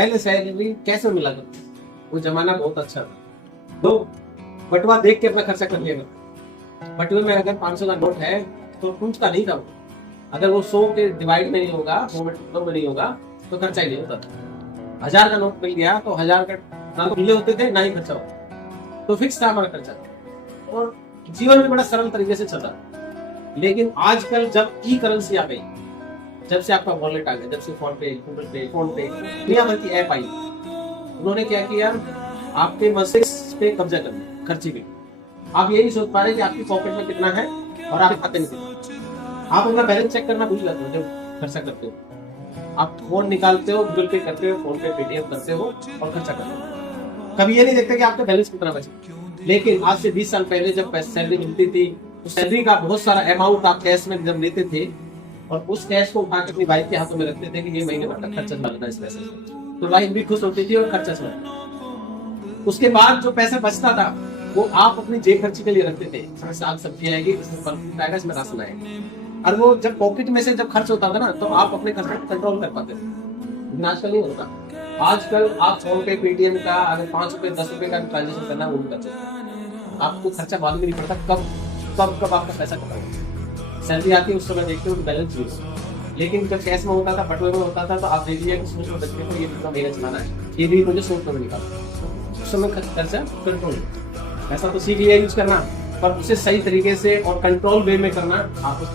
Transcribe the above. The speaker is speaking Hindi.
पहले सैलरी कैसे मिला करती, वो जमाना बहुत अच्छा था। तो बटुआ देख के अपना खर्चा कर लिया। बटुए में अगर 500 का नोट है तो टूटता नहीं था वो। अगर वो 100 के डिवाइड में नहीं होगा, 100 में टुकड़ों में नहीं होगा, तो खर्चा ही नहीं होता था। 1000 का नोट मिल गया तो 1000 का ना तो मिले होते थे ना ही खर्चा होता, तो फिक्स था हमारा खर्चा। और जीवन में बड़ा सरल तरीके से चला। लेकिन आजकल जब ई करेंसी आ गई, जब से आपका वॉलेट आ गया, जब से फोन पे, गूगल पे, फोन पे, दुनिया भर की ऐप आई, उन्होंने क्या किया, आपके मस्तिष्क पे कब्जा कर लिया खर्चे पे। आप ये नहीं सोच पा रहे कि आपकी पॉकेट में कितना है और आपके खाते में कितना। आप अपना बैलेंस चेक करना भूल जाते हो जब खर्चा करते हो। आप फोन निकालते हो, गूगल पे करते हो, फोन पे पेटीएम करते हो और खर्चा करते हो। कभी ये नहीं देखते कि आपका बैलेंस कितना बचा। लेकिन आज से 20 साल पहले जब सैलरी मिलती थी, उस सैलरी का बहुत सारा अमाउंट आप कैश में जब लेते थे और उस कैश को उठा के अपनी वाइफ के हाथों में रखते थे कि ये महीने भर का खर्चा चलना इस पैसे से, तो वाइफ भी खुश होती थी और खर्चा चलता। उसके बाद जो पैसा बचता था वो आप अपनी जेब खर्ची के लिए रखते थे। इसमें साग सब्जी आएगी, इसमें फल आएगा, इसमें राशन आएगा। और वो जब पॉकेट में से जब खर्च होता था ना, तो आप अपने खर्चे को कंट्रोल कर पाते थे। लेकिन आजकल नहीं होता। आजकल आप फोन पे, पेटीएम का अगर 5 रुपए 10 रुपए का ट्रांजेक्शन करना वो भी करते हैं। आपको खर्चा मालूम नहीं पड़ता कब आपका पैसा खत्म हो। सैलरी आती है उस समय देखते हो बैलेंस जीरो। लेकिन जब कैश में होता था, बटुए में होता था, तो आप देख लिया कि सोच में बचने को ये कितना महीना चलाना है, ये भी मुझे सोच में निकालना। उस समय खर्चा कंट्रोल। पैसा तो सीख लिया यूज करना, पर उसे सही तरीके से और कंट्रोल वे में करना आपको